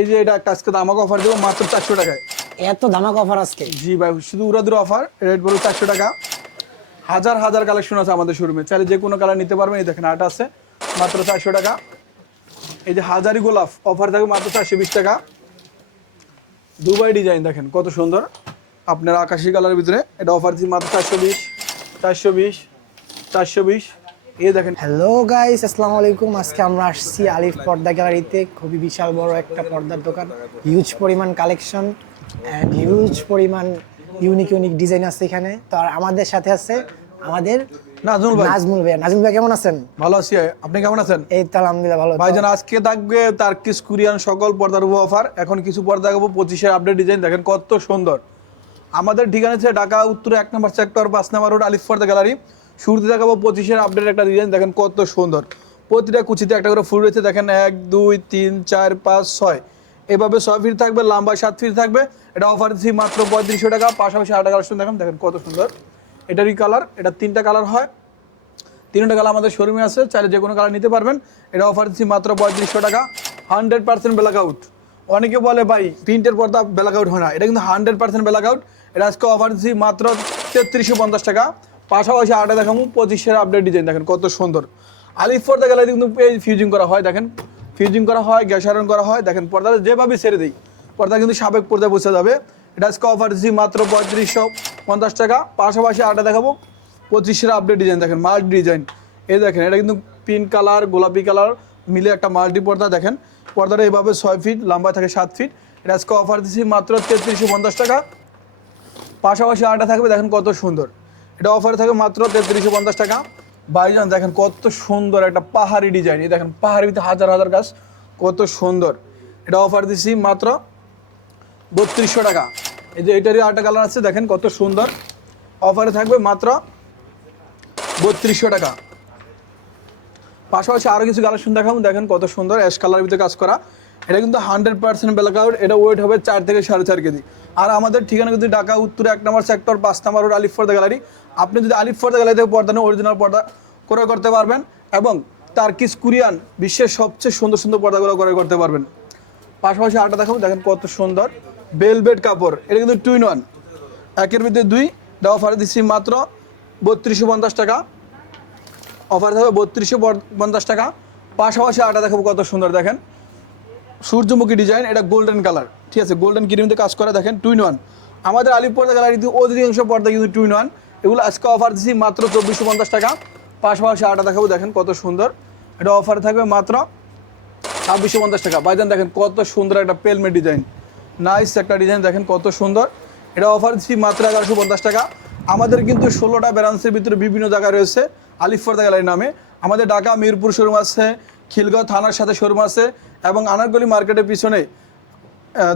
এই যে এটা একটা আজকে আমাকে অফার দেবো মাত্র চারশো টাকায়। এত ধামাক অফার আজকে? জি ভাই শুধু উড়াদুর অফার রেট বলব চারশো টাকা। হাজার হাজার কালেকশন আছে আমাদের শোরুমে চাইলে যে কোনো কালার নিতে পারবেন এই দেখেন আটা আছে মাত্র চারশো টাকা। এই যে হাজারি গোলাপ অফার থাকবে মাত্র চারশো বিশ টাকা। দুবাই ডিজাইন দেখেন কত সুন্দর। আপনার আকাশি কালারের ভিতরে এটা অফার দিচ্ছি মাত্র চারশো বিশ চারশো বিশ চারশো বিশ। এই দেখেন হ্যালো গাইস আসসালামু আলাইকুম। আজকে আমরা আসছি আলিফ পর্দা গ্যালারিতে খুবই বিশাল বড় একটা পর্দার দোকান। হিউজ পরিমাণ কালেকশন অ্যান্ড হিউজ পরিমাণ ইউনিক ইউনিক ডিজাইন আছে এখানে। তো আর আমাদের সাথে আছে আমাদের নাজমুল ভাই। নাজমুল ভাই। নাজমুল ভাই কেমন আছেন? ভালো আছি আপনি কেমন আছেন? এই তো আলহামদুলিল্লাহ ভালো। ভাইজান আজকে থাকবে তার কিস কুরিয়ান সকল পর্দার উপর অফার এখন কিছু পর্দা দেখাবো পঁচিশের আপডেট ডিজাইন দেখেন কত সুন্দর। আমাদের ঠিকানা হচ্ছে ঢাকা উত্তরে এক নম্বর সেক্টর পাঁচ নম্বর রোড আলিফ পর্দা গ্যালারি। শুরুতে দেখাবো পঁচিশের আপডেট একটা ডিজাইন দেখেন কত সুন্দর। প্রতিটা কুচিতে একটা করে ফুল রয়েছে, দেখেন এক, দুই, তিন, চার, পাঁচ, ছয়। এভাবে ছয় ফিট থাকবে, লম্বা সাত ফিট থাকবে। এটা অফার দিচ্ছি মাত্র পঁয়ত্রিশশো টাকা, পাশাপাশি আট কালার দেখেন দেখেন কত সুন্দর। এটারই কালার এটা তিনটা কালার হয়। তিনটা কালার আমাদের শোরুমে আছে, চাইলে যে কোনো কালার নিতে পারবেন। এটা অফার দিচ্ছি মাত্র পঁয়ত্রিশশো টাকা হান্ড্রেড পার্সেন্ট ব্ল্যাক আউট অনেকে বলে, ভাই প্রিন্টের পর্দা ব্ল্যাক আউট হয় না। এটা কিন্তু হান্ড্রেড পার্সেন্ট ব্ল্যাক আউট এটা আজকে অফার দিচ্ছি মাত্র তেত্রিশশো পঞ্চাশ টাকা। পাশাপাশি আটা দেখাবো, পঁচিশের আপডেট ডিজাইন দেখেন কত সুন্দর। আলিফ পর্দা গ্যালারি কিন্তু ফিউজিং করা হয়, দেখেন। ফিউজিং করা হয়, গ্যাস আয়রন করা হয়, দেখেন পর্দা যেভাবে ছেড়ে দিই, পর্দা কিন্তু সাবেক পর্দায় বসে যাবে। এটা আজকে অফার দিচ্ছি মাত্র পঁয়ত্রিশশো পঞ্চাশ টাকা। পাশাপাশি আটা দেখাবো, পঁচিশের আপডেট ডিজাইন দেখেন মাল্টি ডিজাইন এই দেখেন, এটা কিন্তু পিঙ্ক কালার গোলাপি কালার মিলে একটা মাল্টি পর্দা, দেখেন। পর্দাটা এইভাবে ছয় ফিট লম্বা থাকে সাত ফিট এটা আজকে অফার দিচ্ছি মাত্র তেত্রিশশো পঞ্চাশ টাকা। পাশাপাশি আটা থাকবে, দেখেন কত সুন্দর। এটা অফারে থাকবে মাত্র তেত্রিশশো পঞ্চাশ টাকা। বাইজান দেখেন কত সুন্দর একটা পাহাড়ি ডিজাইন এই দেখেন পাহাড়ি ভিতরে হাজার হাজার গাছ, কত সুন্দর। এটা অফার দিচ্ছি মাত্র বত্রিশশো টাকা। এই যে এটারই আটটা কালার আছে, দেখেন কত সুন্দর। অফারে থাকবে মাত্র বত্রিশশো টাকা। পাশাপাশি আরও কিছু কালেকশন দেখাবো। দেখেন কত সুন্দর অ্যাশ কালারের ভিতরে কাজ করা। এটা কিন্তু হান্ড্রেড পার্সেন্ট আউট এটা ওয়েট হবে চার থেকে সাড়ে চার কেজি। আর আমাদের ঠিকানা কিন্তু ঢাকা, উত্তরে এক নম্বর সেক্টর, পাঁচ নম্বর রোড আলিফ ফর্দা গ্যালারি। আপনি যদি আলিফ ফর্দা গ্যালারি থেকে পর্দা নেন অরিজিনাল পর্দা ক্রয় করতে পারবেন এবং তার্কিস কুরিয়ান বিশ্বের সবচেয়ে সুন্দর সুন্দর পর্দাগুলো ক্রয় করতে পারবেন। পাশাপাশি আরেকটা দেখাবো, দেখেন কত সুন্দর। বেলভেট কাপড়, এটা কিন্তু টুইন ওয়ান একের ভিতরে দুই, এটা অফার দিচ্ছি মাত্র বত্রিশশো পঞ্চাশ টাকা। অফার থাকবে বত্রিশশো পঞ্চাশ টাকা। পাশাপাশি আটা দেখাবো কত সুন্দর, দেখেন। সূর্যমুখী ডিজাইন এটা গোল্ডেন কালার ঠিক আছে গোল্ডেন ক্রিমতে কাজ করে, দেখেন টুইন ওয়ান আমাদের আলিপ পর্দা গ্যালারি কিন্তু অধিকাংশ পর্দা কিন্তু টুইন ওয়ান এগুলো আজকে অফার দিচ্ছি মাত্র চব্বিশশো পঞ্চাশ টাকা। পাশাপাশি আটা দেখাবো, দেখেন কত সুন্দর। এটা অফার থাকবে মাত্র ছাব্বিশশো পঞ্চাশ টাকা। বাইজান দেখেন কত সুন্দর একটা পেলমেট ডিজাইন নাইস একটা ডিজাইন দেখেন কত সুন্দর। এটা অফার দিচ্ছি মাত্র এগারোশো পঞ্চাশ টাকা। আমাদের কিন্তু ষোলোটা ব্রাঞ্চের ভিতরে বিভিন্ন জায়গায় রয়েছে আলিফর্দা গ্যালারি নামে। আমাদের ঢাকা মিরপুর শোরুম আছে খিলগাঁও থানার সাথে শোরুম আছে এবং আনারগলি মার্কেটের পিছনে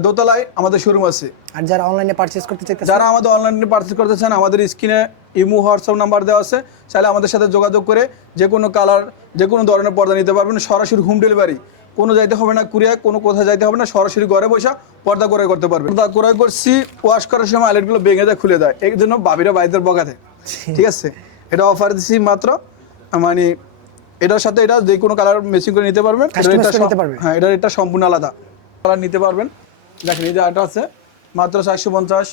দোতলায় আমাদের শোরুম আছে। আর যারা অনলাইনে পারচেজ করতে চাইতেছে? যারা আমাদের অনলাইনে পার্চেস করতে চান আমাদের স্ক্রিনে ইমু হোয়াটসঅ্যাপ নাম্বার দেওয়া আছে চাইলে আমাদের সাথে যোগাযোগ করে যে কোনো কালার যে কোনো ধরনের পর্দা নিতে পারবেন। সরাসরি হোম ডেলিভারি কোনো যাইতে হবে না কুরিয়া কোনো কোথায় যাইতে হবে না সরাসরি ঘরে বসা পর্দা ক্রয় করতে পারবেন। পর্দা ক্রয় করছি ওয়াশ করার সময় আইলেটগুলো ভেঙে দেয় খুলে দেয় এই জন্য বাবিরা বাইদের বগাতে ঠিক আছে? এটা অফার দিচ্ছি মাত্র মানে এটার সাথে এটা যে কোনো কালার মেশিং করে নিতে পারবেন। এটা। হ্যাঁ এটার এটা সম্পূর্ণ আলাদা। কালার নিতে পারবেন। দেখেন এই যে আটা আছে মাত্র চারশো পঞ্চাশ।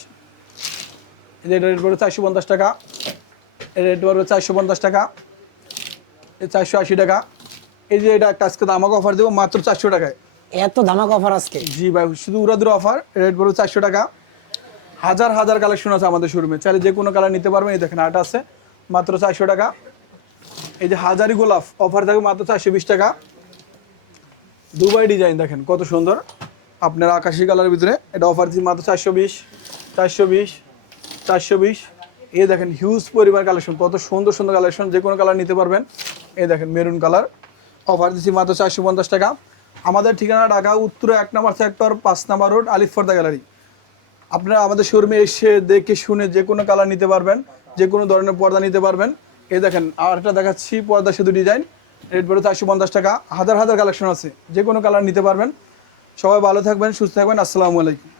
এটা রেট পড়বে চারশো পঞ্চাশ টাকা। এর রেট পড়বে চারশো পঞ্চাশ টাকা। চারশো আশি টাকা। এই যে এটা একটা আজকে আমাকে অফার দেবো মাত্র চারশো টাকায়। এত দামাক অফার আজকে? জি ভাই শুধু উড়াদুর অফার রেট পড়বে চারশো টাকা। হাজার হাজার কালেকশন আছে আমাদের শোরুমে চাইলে যে কোনো কালার নিতে পারবেন। এই দেখেন আটা আছে মাত্র চারশো টাকা। এই যে হাজারি গোলাপ, অফার থাকবে মাত্র চারশো বিশ টাকা। দুবাই ডিজাইন দেখেন, কত সুন্দর। আপনার আকাশি কালারের ভিতরে এটা অফার দিচ্ছি মাত্র চারশো বিশ চারশো বিশ চারশো বিশ। এই দেখেন হিউজ পরিমাণ কালেকশন কত সুন্দর সুন্দর কালেকশন যে কোনো কালার নিতে পারবেন। এই দেখেন মেরুন কালার অফার দিচ্ছি মাত্র চারশো পঞ্চাশ টাকা। আমাদের ঠিকানা ঢাকা, উত্তরে এক নম্বর সেক্টর পাঁচ নম্বর রোড আলিফর্দা গ্যালারি আপনারা আমাদের শোরুমে এসে দেখে শুনে যে কোনো কালার নিতে পারবেন, যে কোনো ধরনের পর্দা নিতে পারবেন। এই দেখেন, আর একটা দেখাচ্ছি, পর্দা সেতু ডিজাইন রেট পড়ে চারশো পঞ্চাশ টাকা। হাজার হাজার কালেকশন আছে। যে কোনো কালার নিতে পারবেন। সবাই ভালো থাকবেন, সুস্থ থাকবেন। আসসালামু আলাইকুম।